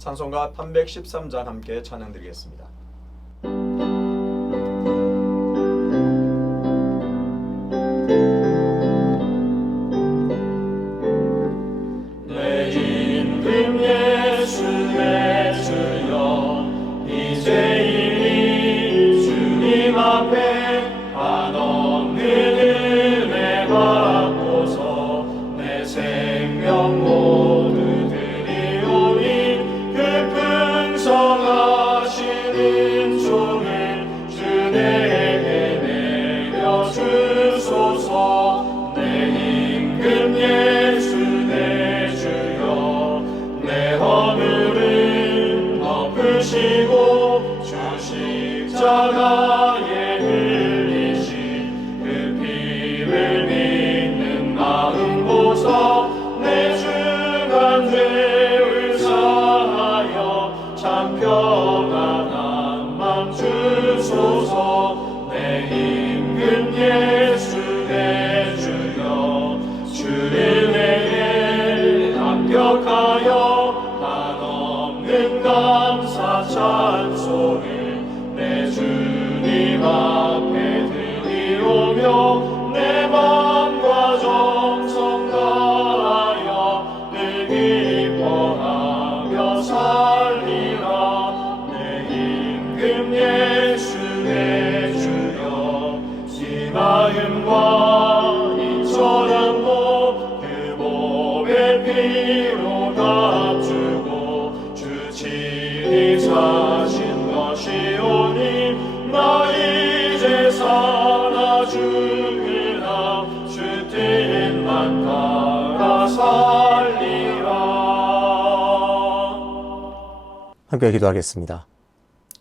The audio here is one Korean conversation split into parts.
찬송가 313장 함께 찬양드리겠습니다. 내 임금 예수 내 주여 이제 주님 앞에 한없는 은혜 받고서 내 생명 모두 드리오니 그 풍성하시는 종을 주 내게 내려주소서. 내 임금 예수 내 주여 내 허물을 덮으시고 주 십자가에 흘리신 그 피를 믿는 마음 보사 내 중한 죄를 사하여 참 평안한 맘 주소서. 내 임금 예수 내 주여 주를 내게 합격하여 한없는 감사 찬송을 내 주님 앞에 드리오며 내 마음과 정성 다하여 늘 기뻐하며 살리라. 내 임금 예수 내 주여 이 마음과 이처럼 그 몸의 피로 값주고 주 친히 사신 것이오니 나 이제 살아 죽으나 주 뜻만 따라 살리라. 함께 기도하겠습니다.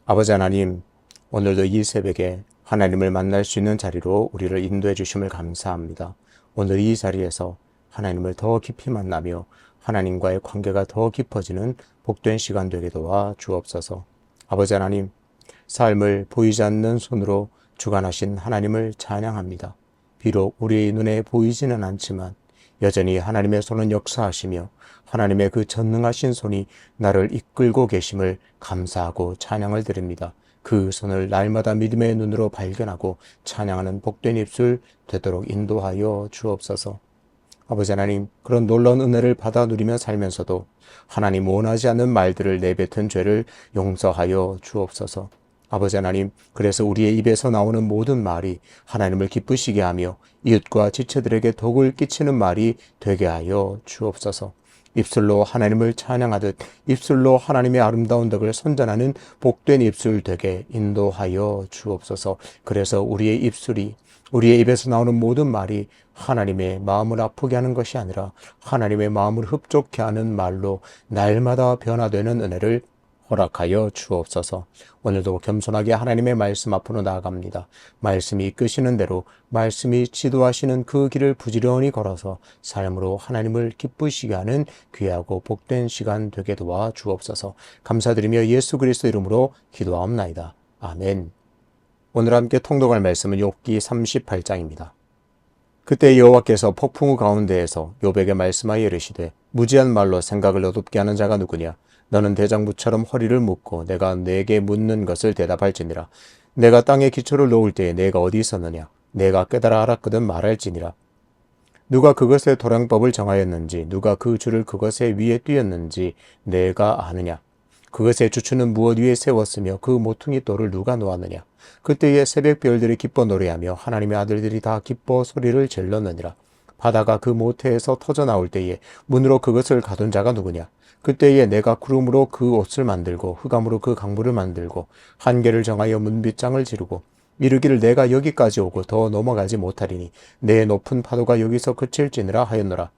아버지 하나님, 오늘도 이 새벽에 하나님을 만날 수 있는 자리로 우리를 인도해 주심을 감사합니다. 오늘 이 자리에서 하나님을 더 깊이 만나며 하나님과의 관계가 더 깊어지는 복된 시간 되게 도와 주옵소서. 아버지 하나님, 삶을 보이지 않는 손으로 주관하신 하나님을 찬양합니다. 비록 우리의 눈에 보이지는 않지만 여전히 하나님의 손은 역사하시며 하나님의 그 전능하신 손이 나를 이끌고 계심을 감사하고 찬양을 드립니다. 그 손을 날마다 믿음의 눈으로 발견하고 찬양하는 복된 입술 되도록 인도하여 주옵소서. 아버지 하나님, 그런 놀라운 은혜를 받아 누리며 살면서도 하나님 원하지 않는 말들을 내뱉은 죄를 용서하여 주옵소서. 아버지 하나님, 그래서 우리의 입에서 나오는 모든 말이 하나님을 기쁘시게 하며 이웃과 지체들에게 덕을 끼치는 말이 되게 하여 주옵소서. 입술로 하나님을 찬양하듯 입술로 하나님의 아름다운 덕을 선전하는 복된 입술 되게 인도하여 주옵소서. 그래서 우리의 입에서 나오는 모든 말이 하나님의 마음을 아프게 하는 것이 아니라 하나님의 마음을 흡족해 하는 말로 날마다 변화되는 은혜를 허락하여 주옵소서. 오늘도 겸손하게 하나님의 말씀 앞으로 나아갑니다. 말씀이 이끄시는 대로 말씀이 지도하시는 그 길을 부지런히 걸어서 삶으로 하나님을 기쁘시게 하는 귀하고 복된 시간 되게 도와 주옵소서. 감사드리며 예수 그리스도 이름으로 기도하옵나이다. 아멘. 오늘 함께 통독할 말씀은 욥기 38장입니다. 그때 여호와께서 폭풍우 가운데에서 욥에게 말씀하여 이르시되 무지한 말로 생각을 어둡게 하는 자가 누구냐? 너는 대장부처럼 허리를 묶고 내가 내게 묻는 것을 대답할지니라. 내가 땅에 기초를 놓을 때에 내가 어디 있었느냐? 내가 깨달아 알았거든 말할지니라. 누가 그것의 도량법을 정하였는지 누가 그 줄을 그것의 위에 띄었는지 내가 아느냐? 그것의 주추는 무엇 위에 세웠으며 그 모퉁이 돌을 누가 놓았느냐? 그때에 새벽 별들이 기뻐 노래하며 하나님의 아들들이 다 기뻐 소리를 질렀느니라. 바다가 그 모태에서 터져 나올 때에 문으로 그것을 가둔 자가 누구냐? 그때에 내가 구름으로 그 옷을 만들고 흑암으로 그 강물을 만들고 한계를 정하여 문빗장을 지르고 이르기를 내가 여기까지 오고 더 넘어가지 못하리니 내 높은 파도가 여기서 그칠지니라 하였노라.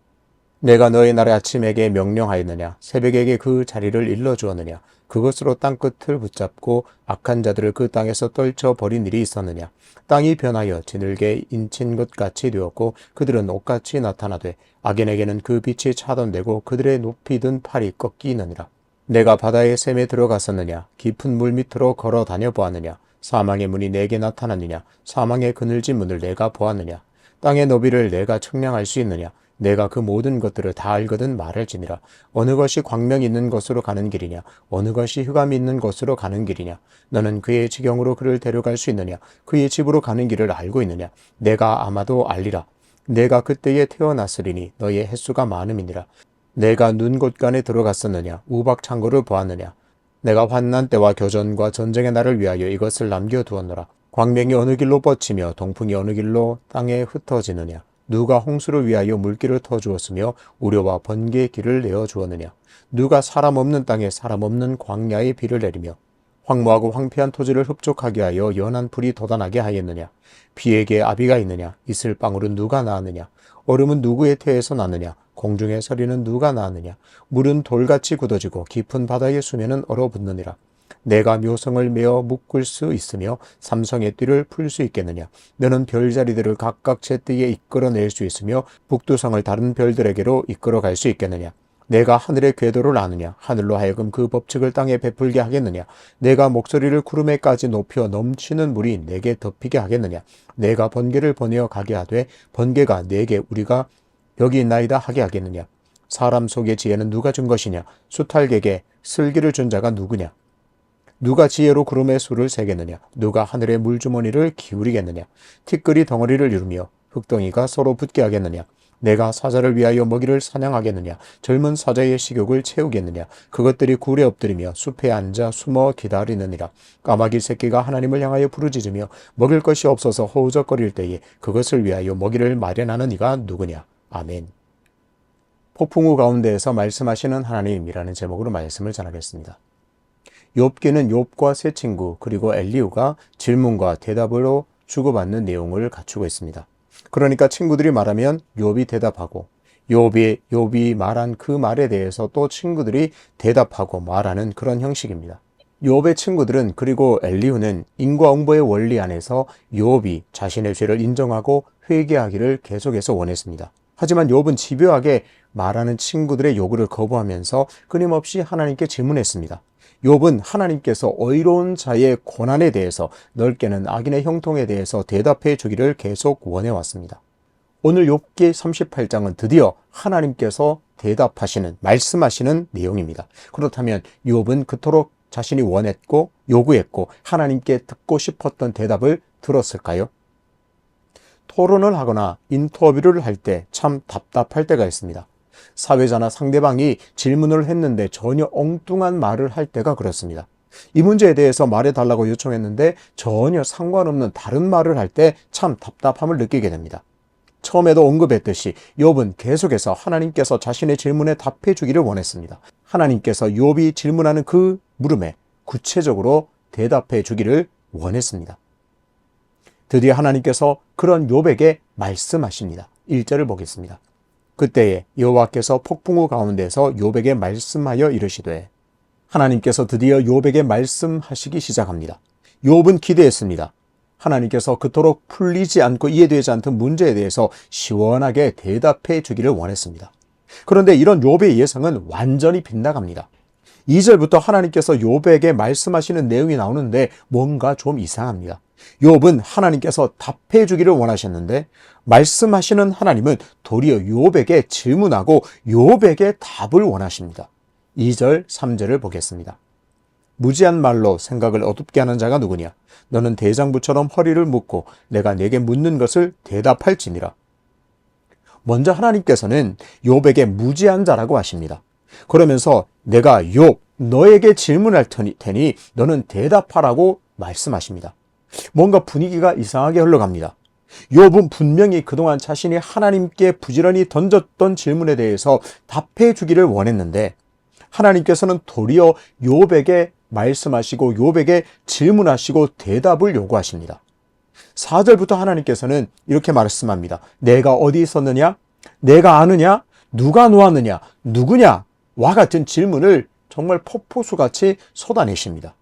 내가 너의 날의 아침에게 명령하였느냐? 새벽에게 그 자리를 일러주었느냐? 그것으로 땅끝을 붙잡고 악한 자들을 그 땅에서 떨쳐버린 일이 있었느냐? 땅이 변하여 지늘게 인친 것 같이 되었고 그들은 옷같이 나타나되 악인에게는 그 빛이 차단되고 그들의 높이 든 팔이 꺾이느니라. 내가 바다의 샘에 들어갔었느냐? 깊은 물 밑으로 걸어 다녀보았느냐? 사망의 문이 내게 나타났느냐? 사망의 그늘진 문을 내가 보았느냐? 땅의 너비를 내가 측량할 수 있느냐? 내가 그 모든 것들을 다 알거든 말할지니라. 어느 것이 광명이 있는 것으로 가는 길이냐, 어느 것이 흑암이 있는 것으로 가는 길이냐. 너는 그의 지경으로 그를 데려갈 수 있느냐, 그의 집으로 가는 길을 알고 있느냐. 내가 아마도 알리라. 내가 그때에 태어났으리니 너의 횟수가 많음이니라. 내가 눈 곳간에 들어갔었느냐, 우박 창고를 보았느냐. 내가 환난 때와 교전과 전쟁의 날을 위하여 이것을 남겨두었노라. 광명이 어느 길로 뻗치며 동풍이 어느 길로 땅에 흩어지느냐. 누가 홍수를 위하여 물길을 터주었으며 우려와 번개의 길을 내어주었느냐. 누가 사람 없는 땅에 사람 없는 광야에 비를 내리며 황무하고 황폐한 토지를 흡족하게 하여 연한 풀이 돋아나게 하였느냐. 비에게 아비가 있느냐. 이슬 방울은 누가 낳았느냐. 얼음은 누구의 태에서 났느냐. 공중의 서리는 누가 낳았느냐. 물은 돌같이 굳어지고 깊은 바다의 수면은 얼어붙느니라. 내가 묘성을 메어 묶을 수 있으며 삼성의 띠를 풀 수 있겠느냐. 너는 별자리들을 각각 제 띠에 이끌어낼 수 있으며 북두성을 다른 별들에게로 이끌어갈 수 있겠느냐. 내가 하늘의 궤도를 아느냐. 하늘로 하여금 그 법칙을 땅에 베풀게 하겠느냐. 내가 목소리를 구름에까지 높여 넘치는 물이 내게 덮이게 하겠느냐. 내가 번개를 보내어 가게 하되 번개가 내게 우리가 여기 있나이다 하게 하겠느냐. 사람 속의 지혜는 누가 준 것이냐. 수탈객에 슬기를 준 자가 누구냐. 누가 지혜로 구름의 수를 세겠느냐. 누가 하늘의 물주머니를 기울이겠느냐. 티끌이 덩어리를 이루며 흙덩이가 서로 붙게 하겠느냐. 내가 사자를 위하여 먹이를 사냥하겠느냐. 젊은 사자의 식욕을 채우겠느냐. 그것들이 굴에 엎드리며 숲에 앉아 숨어 기다리느니라. 까마귀 새끼가 하나님을 향하여 부르짖으며 먹을 것이 없어서 허우적거릴 때에 그것을 위하여 먹이를 마련하는 이가 누구냐. 아멘. 폭풍 우 가운데에서 말씀하시는 하나님이라는 제목으로 말씀을 전하겠습니다. 욥기는 욥과 세 친구 그리고 엘리후가 질문과 대답으로 주고받는 내용을 갖추고 있습니다. 그러니까 친구들이 말하면 욥이 대답하고 욥이 말한 그 말에 대해서 또 친구들이 대답하고 말하는 그런 형식입니다. 욥의 친구들은 그리고 엘리후는 인과응보의 원리 안에서 욥이 자신의 죄를 인정하고 회개하기를 계속해서 원했습니다. 하지만 욥은 집요하게 말하는 친구들의 요구를 거부하면서 끊임없이 하나님께 질문했습니다. 욥은 하나님께서 어이로운 자의 고난에 대해서 넓게는 악인의 형통에 대해서 대답해 주기를 계속 원해왔습니다. 오늘 욥기 38장은 드디어 하나님께서 대답하시는, 말씀하시는 내용입니다. 그렇다면 욥은 그토록 자신이 원했고 요구했고 하나님께 듣고 싶었던 대답을 들었을까요? 토론을 하거나 인터뷰를 할 때 참 답답할 때가 있습니다. 사회자나 상대방이 질문을 했는데 전혀 엉뚱한 말을 할 때가 그렇습니다. 이 문제에 대해서 말해달라고 요청했는데 전혀 상관없는 다른 말을 할 때 참 답답함을 느끼게 됩니다. 처음에도 언급했듯이 욥은 계속해서 하나님께서 자신의 질문에 답해 주기를 원했습니다. 하나님께서 욥이 질문하는 그 물음에 구체적으로 대답해 주기를 원했습니다. 드디어 하나님께서 그런 욥에게 말씀하십니다. 1절을 보겠습니다. 그때에 여호와께서 폭풍우 가운데서 욥에게 말씀하여 이르시되, 하나님께서 드디어 욥에게 말씀하시기 시작합니다. 욥은 기대했습니다. 하나님께서 그토록 풀리지 않고 이해되지 않던 문제에 대해서 시원하게 대답해 주기를 원했습니다. 그런데 이런 욥의 예상은 완전히 빗나갑니다. 2절부터 하나님께서 욥에게 말씀하시는 내용이 나오는데 뭔가 좀 이상합니다. 욥은 하나님께서 답해 주기를 원하셨는데 말씀하시는 하나님은 도리어 욥에게 질문하고 욥에게 답을 원하십니다. 2절, 3절을 보겠습니다. 무지한 말로 생각을 어둡게 하는 자가 누구냐? 너는 대장부처럼 허리를 묶고 내가 내게 묻는 것을 대답할지니라. 먼저 하나님께서는 욥에게 무지한 자라고 하십니다. 그러면서 내가 욥, 너에게 질문할 테니 너는 대답하라고 말씀하십니다. 뭔가 분위기가 이상하게 흘러갑니다. 욥은 분명히 그동안 자신이 하나님께 부지런히 던졌던 질문에 대해서 답해 주기를 원했는데 하나님께서는 도리어 욥에게 말씀하시고 욥에게 질문하시고 대답을 요구하십니다. 4절부터 하나님께서는 이렇게 말씀합니다. 내가 어디 있었느냐? 내가 아느냐? 누가 놓았느냐? 누구냐? 와 같은 질문을 정말 폭포수같이 쏟아내십니다.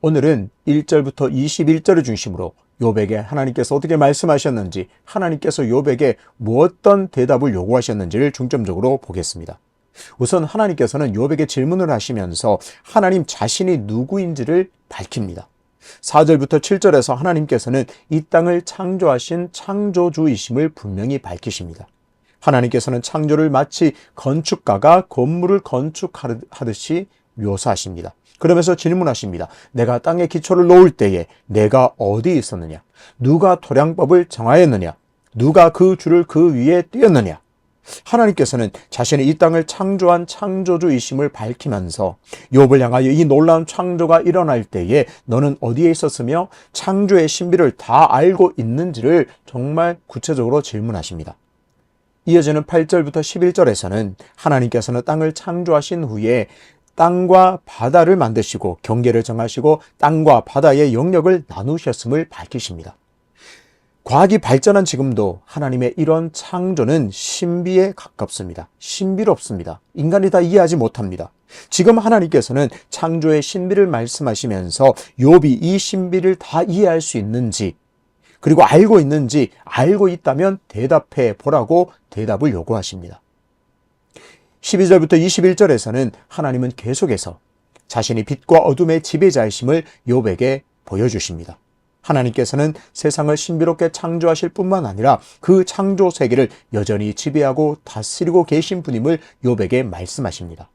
오늘은 1절부터 21절을 중심으로 욥에게 하나님께서 어떻게 말씀하셨는지, 하나님께서 욥에게 어떤 대답을 요구하셨는지를 중점적으로 보겠습니다. 우선 하나님께서는 욥에게 질문을 하시면서 하나님 자신이 누구인지를 밝힙니다. 4절부터 7절에서 하나님께서는 이 땅을 창조하신 창조주이심을 분명히 밝히십니다. 하나님께서는 창조를 마치 건축가가 건물을 건축하듯이 묘사하십니다. 그러면서 질문하십니다. 내가 땅에 기초를 놓을 때에 내가 어디 있었느냐? 누가 토량법을 정하였느냐? 누가 그 줄을 그 위에 띄었느냐? 하나님께서는 자신이 이 땅을 창조한 창조주이심을 밝히면서 욥을 향하여 이 놀라운 창조가 일어날 때에 너는 어디에 있었으며 창조의 신비를 다 알고 있는지를 정말 구체적으로 질문하십니다. 이어지는 8절부터 11절에서는 하나님께서는 땅을 창조하신 후에 땅과 바다를 만드시고 경계를 정하시고 땅과 바다의 영역을 나누셨음을 밝히십니다. 과학이 발전한 지금도 하나님의 이런 창조는 신비에 가깝습니다. 신비롭습니다. 인간이 다 이해하지 못합니다. 지금 하나님께서는 창조의 신비를 말씀하시면서 욥이 이 신비를 다 이해할 수 있는지, 그리고 알고 있는지, 알고 있다면 대답해 보라고 대답을 요구하십니다. 12절부터 21절에서는 하나님은 계속해서 자신이 빛과 어둠의 지배자이심을 욥에게 보여주십니다. 하나님께서는 세상을 신비롭게 창조하실 뿐만 아니라 그 창조 세계를 여전히 지배하고 다스리고 계신 분임을 욥에게 말씀하십니다.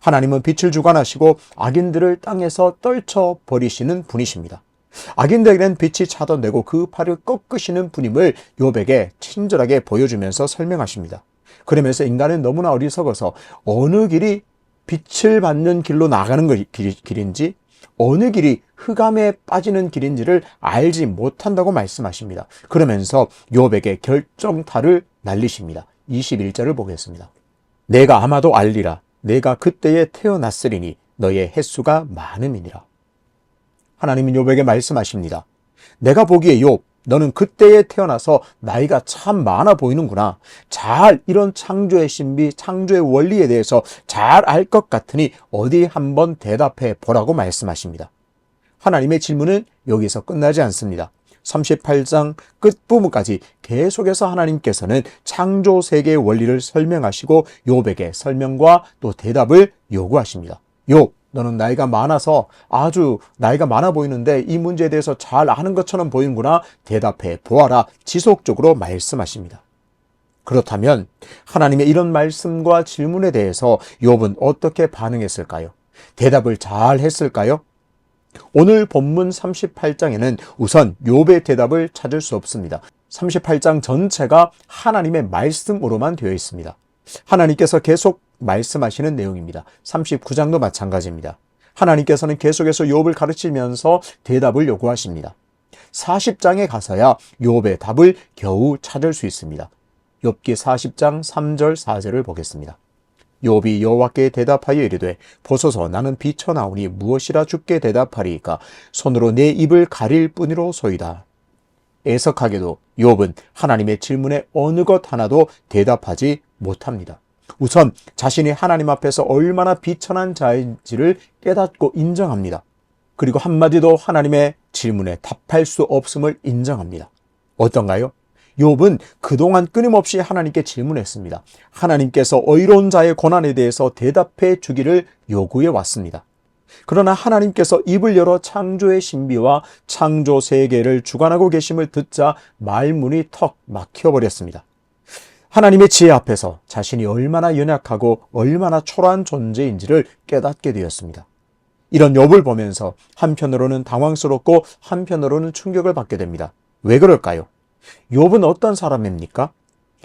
하나님은 빛을 주관하시고 악인들을 땅에서 떨쳐버리시는 분이십니다. 악인들에게는 빛이 차단되고 그 팔을 꺾으시는 분임을 욥에게 친절하게 보여주면서 설명하십니다. 그러면서 인간은 너무나 어리석어서 어느 길이 빛을 받는 길로 나가는 길인지 어느 길이 흑암에 빠지는 길인지를 알지 못한다고 말씀하십니다. 그러면서 욥에게 결정타를 날리십니다. 21절을 보겠습니다. 내가 아마도 알리라. 내가 그때에 태어났으리니 너의 횟수가 많음이니라. 하나님은 욥에게 말씀하십니다. 내가 보기에 욥, 너는 그때에 태어나서 나이가 참 많아 보이는구나. 잘 이런 창조의 신비, 창조의 원리에 대해서 잘 알 것 같으니 어디 한번 대답해 보라고 말씀하십니다. 하나님의 질문은 여기서 끝나지 않습니다. 38장 끝부분까지 계속해서 하나님께서는 창조 세계의 원리를 설명하시고 욥에게 설명과 또 대답을 요구하십니다. 욥, 너는 나이가 많아서 아주 나이가 많아 보이는데 이 문제에 대해서 잘 아는 것처럼 보이는구나. 대답해 보아라. 지속적으로 말씀하십니다. 그렇다면 하나님의 이런 말씀과 질문에 대해서 욥은 어떻게 반응했을까요? 대답을 잘 했을까요? 오늘 본문 38장에는 우선 욥의 대답을 찾을 수 없습니다. 38장 전체가 하나님의 말씀으로만 되어 있습니다. 하나님께서 계속 말씀하시는 내용입니다. 39장도 마찬가지입니다. 하나님께서는 계속해서 욥을 가르치면서 대답을 요구하십니다. 40장에 가서야 욥의 답을 겨우 찾을 수 있습니다. 욥기 40장 3절 4절을 보겠습니다. 욥이 여호와께 대답하여 이르되 보소서 나는 비쳐나오니 무엇이라 주께 대답하리이까 손으로 내 입을 가릴 뿐이로소이다. 애석하게도 욥은 하나님의 질문에 어느 것 하나도 대답하지 못합니다. 우선 자신이 하나님 앞에서 얼마나 비천한 자인지를 깨닫고 인정합니다. 그리고 한마디도 하나님의 질문에 답할 수 없음을 인정합니다. 어떤가요? 욥은 그동안 끊임없이 하나님께 질문했습니다. 하나님께서 의로운 자의 고난에 대해서 대답해 주기를 요구해 왔습니다. 그러나 하나님께서 입을 열어 창조의 신비와 창조 세계를 주관하고 계심을 듣자 말문이 턱 막혀버렸습니다. 하나님의 지혜 앞에서 자신이 얼마나 연약하고 얼마나 초라한 존재인지를 깨닫게 되었습니다. 이런 욥을 보면서 한편으로는 당황스럽고 한편으로는 충격을 받게 됩니다. 왜 그럴까요? 욥은 어떤 사람입니까?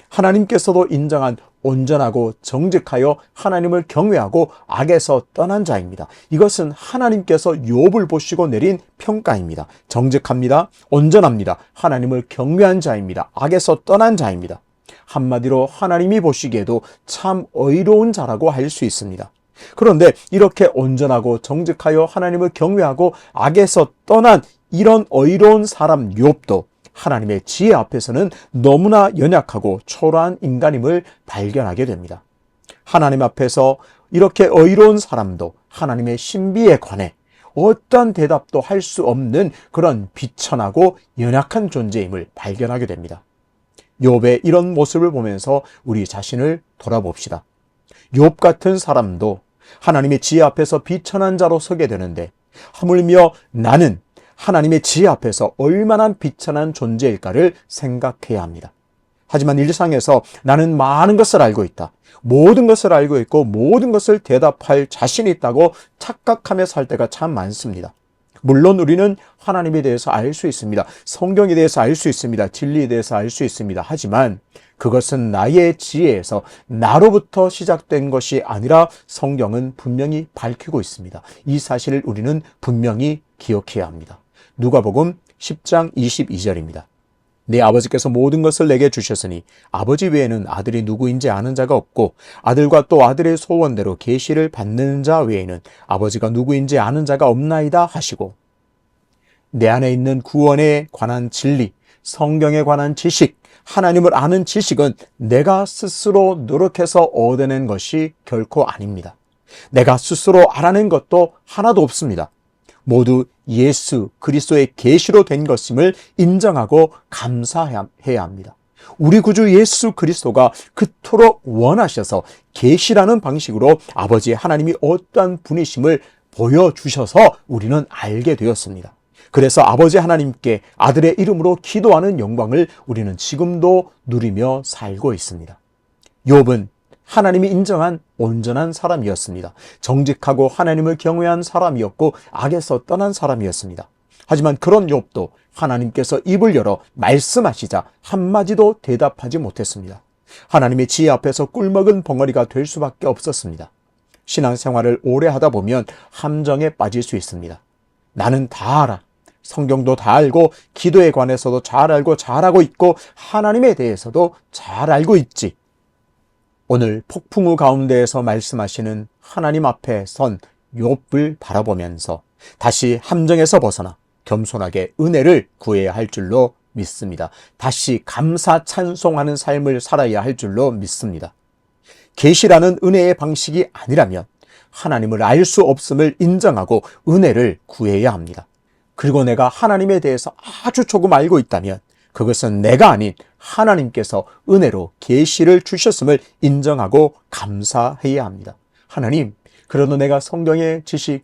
하나님께서도 인정한 온전하고 정직하여 하나님을 경외하고 악에서 떠난 자입니다. 이것은 하나님께서 욥을 보시고 내린 평가입니다. 정직합니다. 온전합니다. 하나님을 경외한 자입니다. 악에서 떠난 자입니다. 한마디로 하나님이 보시기에도 참 의로운 자라고 할 수 있습니다. 그런데 이렇게 온전하고 정직하여 하나님을 경외하고 악에서 떠난 이런 의로운 사람 욥도 하나님의 지혜 앞에서는 너무나 연약하고 초라한 인간임을 발견하게 됩니다. 하나님 앞에서 이렇게 의로운 사람도 하나님의 신비에 관해 어떤 대답도 할 수 없는 그런 비천하고 연약한 존재임을 발견하게 됩니다. 욥의 이런 모습을 보면서 우리 자신을 돌아봅시다. 욥 같은 사람도 하나님의 지혜 앞에서 비천한 자로 서게 되는데 하물며 나는 하나님의 지혜 앞에서 얼마나 비천한 존재일까를 생각해야 합니다. 하지만 일상에서 나는 많은 것을 알고 있다. 모든 것을 알고 있고 모든 것을 대답할 자신이 있다고 착각하며 살 때가 참 많습니다. 물론 우리는 하나님에 대해서 알 수 있습니다. 성경에 대해서 알 수 있습니다. 진리에 대해서 알 수 있습니다. 하지만 그것은 나의 지혜에서 나로부터 시작된 것이 아니라 성경은 분명히 밝히고 있습니다. 이 사실을 우리는 분명히 기억해야 합니다. 누가복음 10장 22절입니다. 내 아버지께서 모든 것을 내게 주셨으니 아버지 외에는 아들이 누구인지 아는 자가 없고 아들과 또 아들의 소원대로 계시를 받는 자 외에는 아버지가 누구인지 아는 자가 없나이다 하시고, 내 안에 있는 구원에 관한 진리, 성경에 관한 지식, 하나님을 아는 지식은 내가 스스로 노력해서 얻어낸 것이 결코 아닙니다. 내가 스스로 알아낸 것도 하나도 없습니다. 모두 예수 그리스도의 계시로 된 것임을 인정하고 감사해야 합니다. 우리 구주 예수 그리스도가 그토록 원하셔서 계시라는 방식으로 아버지 하나님이 어떠한 분이심을 보여주셔서 우리는 알게 되었습니다. 그래서 아버지 하나님께 아들의 이름으로 기도하는 영광을 우리는 지금도 누리며 살고 있습니다. 욥은 하나님이 인정한 온전한 사람이었습니다. 정직하고 하나님을 경외한 사람이었고 악에서 떠난 사람이었습니다. 하지만 그런 욥도 하나님께서 입을 열어 말씀하시자 한마디도 대답하지 못했습니다. 하나님의 지혜 앞에서 꿀먹은 벙어리가 될 수밖에 없었습니다. 신앙생활을 오래 하다 보면 함정에 빠질 수 있습니다. 나는 다 알아. 성경도 다 알고 기도에 관해서도 잘 알고 잘하고 있고 하나님에 대해서도 잘 알고 있지. 오늘 폭풍우 가운데에서 말씀하시는 하나님 앞에 선 욥을 바라보면서 다시 함정에서 벗어나 겸손하게 은혜를 구해야 할 줄로 믿습니다. 다시 감사 찬송하는 삶을 살아야 할 줄로 믿습니다. 계시라는 은혜의 방식이 아니라면 하나님을 알 수 없음을 인정하고 은혜를 구해야 합니다. 그리고 내가 하나님에 대해서 아주 조금 알고 있다면 그것은 내가 아닌 하나님께서 은혜로 계시를 주셨음을 인정하고 감사해야 합니다. 하나님, 그래도 내가 성경의 지식,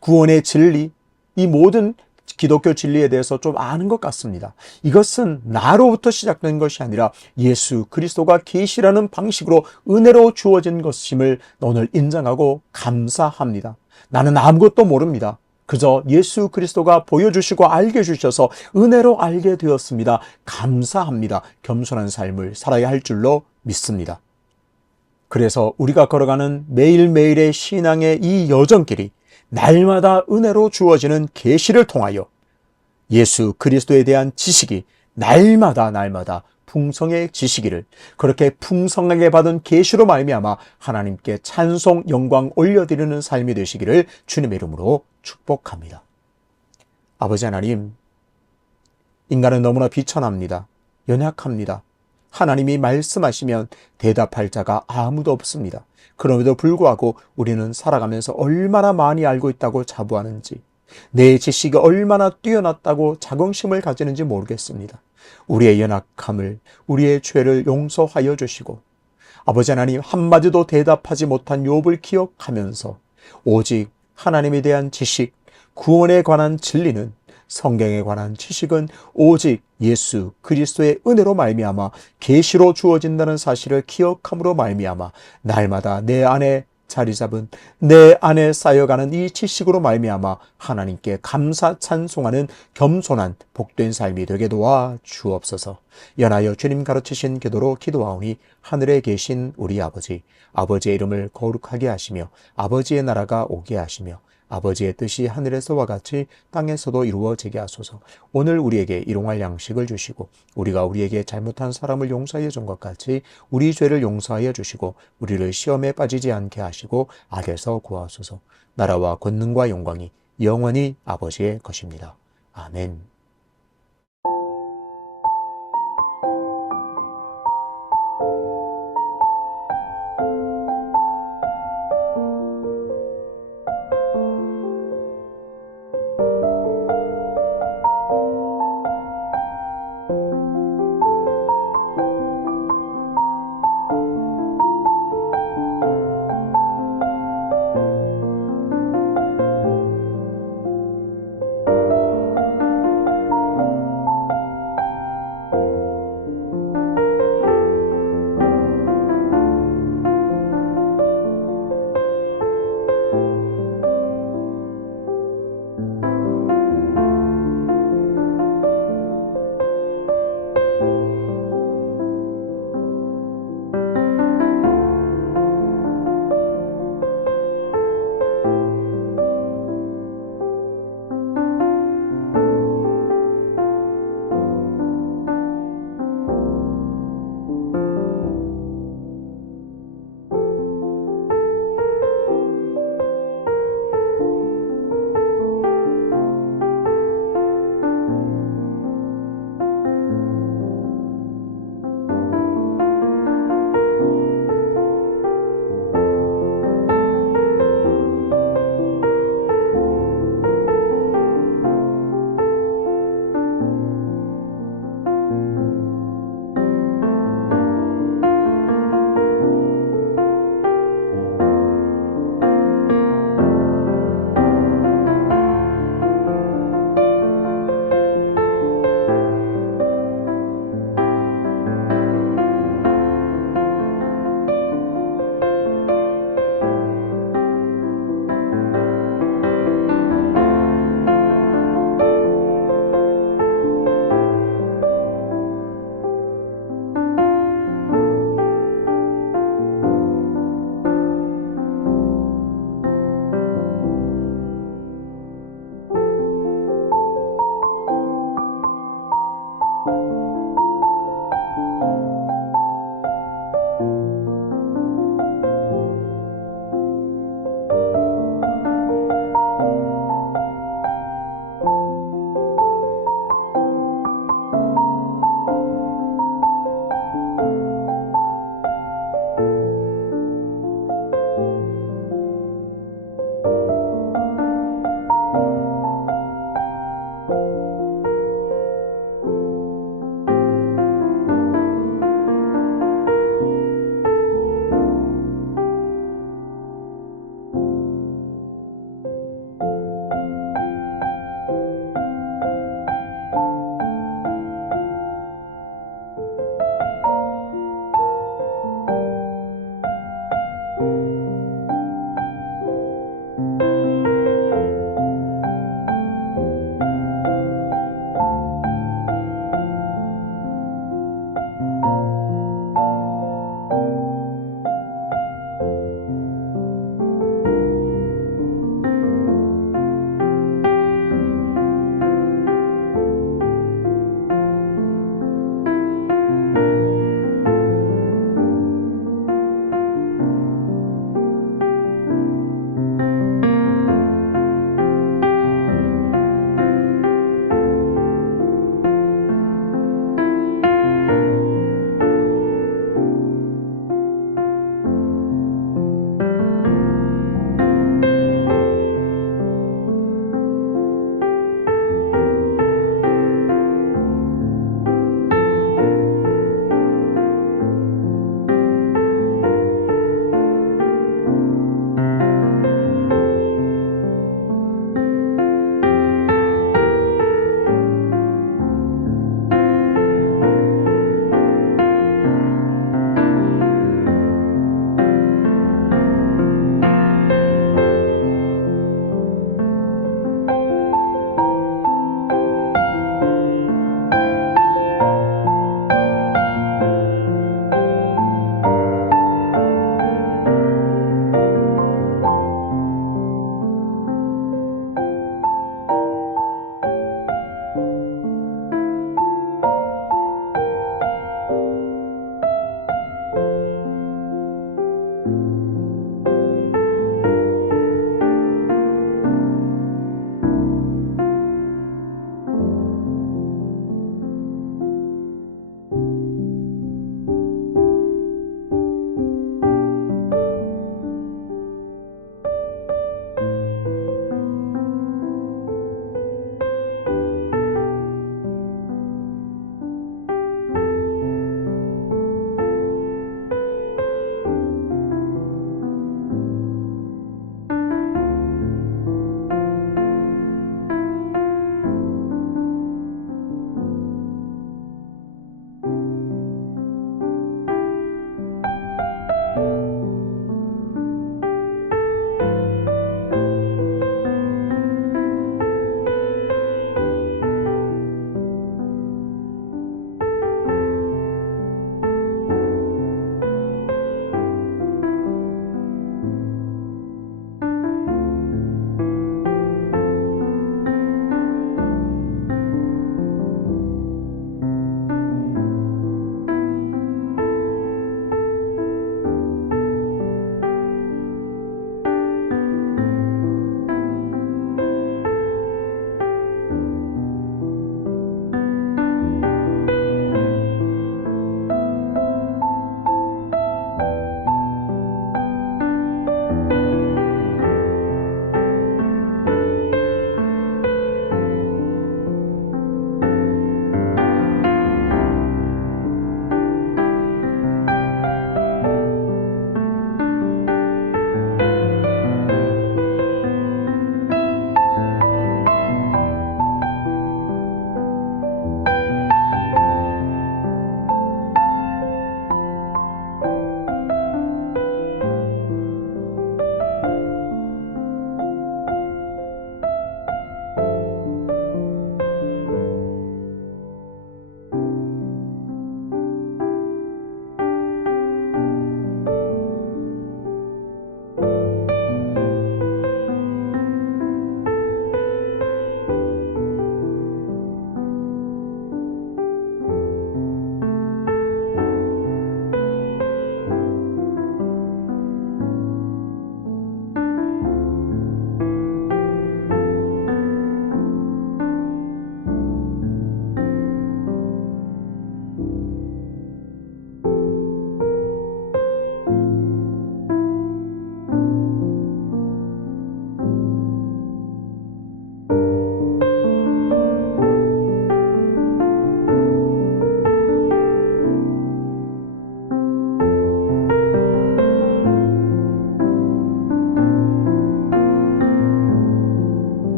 구원의 진리, 이 모든 기독교 진리에 대해서 좀 아는 것 같습니다. 이것은 나로부터 시작된 것이 아니라 예수 그리스도가 계시라는 방식으로 은혜로 주어진 것임을 오늘 인정하고 감사합니다. 나는 아무것도 모릅니다. 그저 예수 그리스도가 보여주시고 알게 해주셔서 은혜로 알게 되었습니다. 감사합니다. 겸손한 삶을 살아야 할 줄로 믿습니다. 그래서 우리가 걸어가는 매일매일의 신앙의 이 여정길이 날마다 은혜로 주어지는 계시를 통하여 예수 그리스도에 대한 지식이 날마다 풍성해지시기를, 그렇게 풍성하게 받은 계시로 말미암아 하나님께 찬송 영광 올려드리는 삶이 되시기를 주님의 이름으로 축복합니다. 아버지 하나님, 인간은 너무나 비천합니다. 연약합니다. 하나님이 말씀하시면 대답할 자가 아무도 없습니다. 그럼에도 불구하고 우리는 살아가면서 얼마나 많이 알고 있다고 자부하는지, 내 지식이 얼마나 뛰어났다고 자긍심을 가지는지 모르겠습니다. 우리의 연약함을, 우리의 죄를 용서하여 주시고 아버지 하나님, 한마디도 대답하지 못한 욥을 기억하면서 오직 하나님에 대한 지식, 구원에 관한 진리는, 성경에 관한 지식은 오직 예수 그리스도의 은혜로 말미암아 계시로 주어진다는 사실을 기억함으로 말미암아 날마다 내 안에 자리 잡은, 내 안에 쌓여가는 이 지식으로 말미암아 하나님께 감사 찬송하는 겸손한 복된 삶이 되게 도와 주옵소서. 연하여 주님 가르치신 기도로 기도하오니 하늘에 계신 우리 아버지, 아버지의 이름을 거룩하게 하시며 아버지의 나라가 오게 하시며 아버지의 뜻이 하늘에서와 같이 땅에서도 이루어지게 하소서. 오늘 우리에게 일용할 양식을 주시고 우리가 우리에게 잘못한 사람을 용서하여 준 것 같이 우리 죄를 용서하여 주시고 우리를 시험에 빠지지 않게 하시고 악에서 구하소서. 나라와 권능과 영광이 영원히 아버지의 것입니다. 아멘.